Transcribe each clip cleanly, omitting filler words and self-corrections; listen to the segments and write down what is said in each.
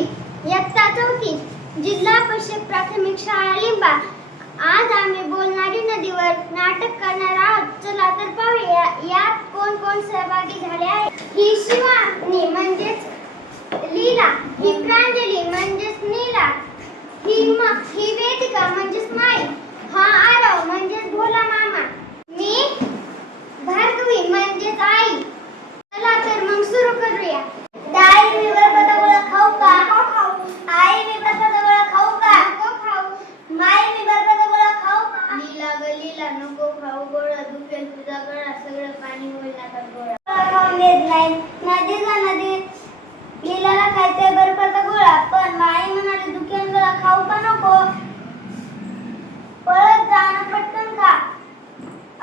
इयत्ता 4 जिल्हा परिषद प्राथमिक शाळा लिंबा. आज आम्ही बोलणारी नदीवर नाटक करणार आहोत. चला तर पाहूया यात कोण कोण सहभागी झाले आहेत. ही शिवानी म्हणजेच लीला, ही प्रांजली म्हणजेच नीला, ही वेदिका म्हणजेच माई, हा आरव म्हणजेच भोला मामा, मी भार्गवी म्हणजेच आई. चला तर मग सुरू करूया. आई मी बरबटा गोळा खाऊ का? खाऊ. आई मी बरबटा गोळा खाऊ का? खाऊ. माई मी बरबटा गोळा खाऊ का? लीला ग लीला नको खाऊ गोळा, दुखेल तुझा गळा, सगळं पाणी होईल आता गोळा. खाऊन देत नाही. नदी जा नदी, लीलाला खायचंय बरबटा गोळा, पण माई म्हणाली दुखेल गळा, खाऊ का नको? पळत जाणं पटकन खा.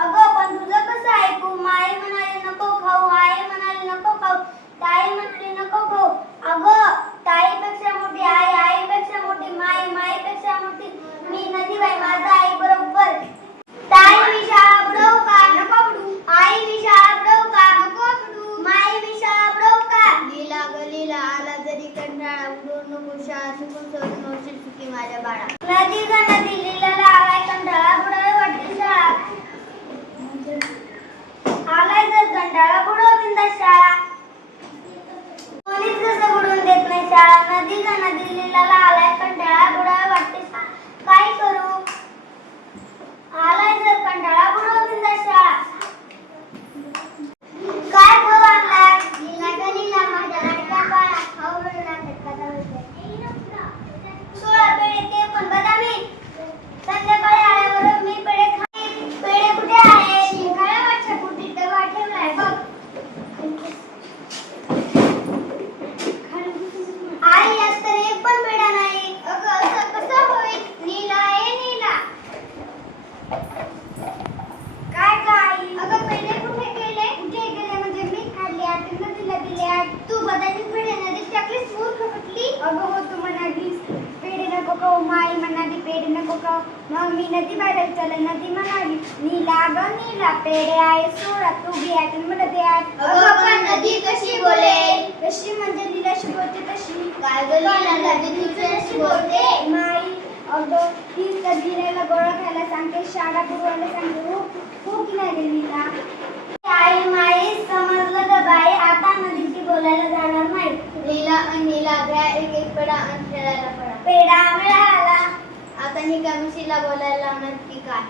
अगं पण तुझं कसं ऐकू? माई म्हणाली नको खाऊ, आई म्हणाली नको खाऊ, ताई म्हणाली नको खाऊ. अगं ताईपेक्षा मोठी आई, आईपेक्षा मोठी माई, माईपेक्षा मोठी मी, नदी बाई माझा आई बरोबर. ताई मी शाळा बुडवू का? नको बुडू. आई मी शाळा बुडवू का? नको बुडू. माई मी शाळा बुडवू का? लीला ग लीला आला जरी कंटाळा, उडू नको शाळा, शिकून सोडून होशील चुकी माझ्या बाळा. नदी जा नदी, लीलाला आलाय कंटाळा, बुडावे वाटते शाळा. आलाय जर कंटाळा, बुडव बिंदास शाळा. कोणीच कसं बुडवून देत नाही शाळा. नदी जा नदी, लीलाला आलाय कंटाळा, बुडावे वाटते शाळा. काय करू? आलाय जर कंटाळा, बुडव बिंदास शाळा. काय खाऊ आणलाय? लीला ग लीला माझ्या लाडक्या बाळा, खाऊ रे नाटक कथा होते. 16 पेढे ते पण बदामी. संध्याकाळी आल्यावर मी पेढे खाईन. पेढे कुठे आहेत? शिंगाळ्यावरच्या कुटीत डबा ठेवलाय बघ. आई यात तर एक पण पेढा नाही. अगं असं कसं होईल? नीला ए नीला. काय आई? अगं पेढे कुठे गेले? कुठे गेले म्हणजे मी खाल्ले, आता नदीला दिले. तू बदामी पेढे नदीत टाकलीस, मूर्ख कुठली? अगं हो तू म्हणालीस पेढे नको खाऊ, माई म्हणाली पेढे नको खाऊ, मग मी नदी बाहेर चला. नदी म्हणाली नीला ग नीला पेढे आहे सोडा, तू बी आहे मला दे आहे. अगं पण नदी कशी बोलेल? कशी म्हणजे लीलाशी बोलते तशी. काय ग लीला, नदी तुझ्याशी बोलते? माई अगं तीच तर लीलाला गोळा खायला सांगते, शाळा बुडवायला सांगते. हो की नाही रे लीला? आई माई समजलं ग बाई, आता नदीशी बोलायला जाणार नाही. लीला आणि नीला घ्या एक एक पेढा आणि खेळायला पडा. पेढा मिळाला. आता ही कमिशीला बोलायला लावणार की काय?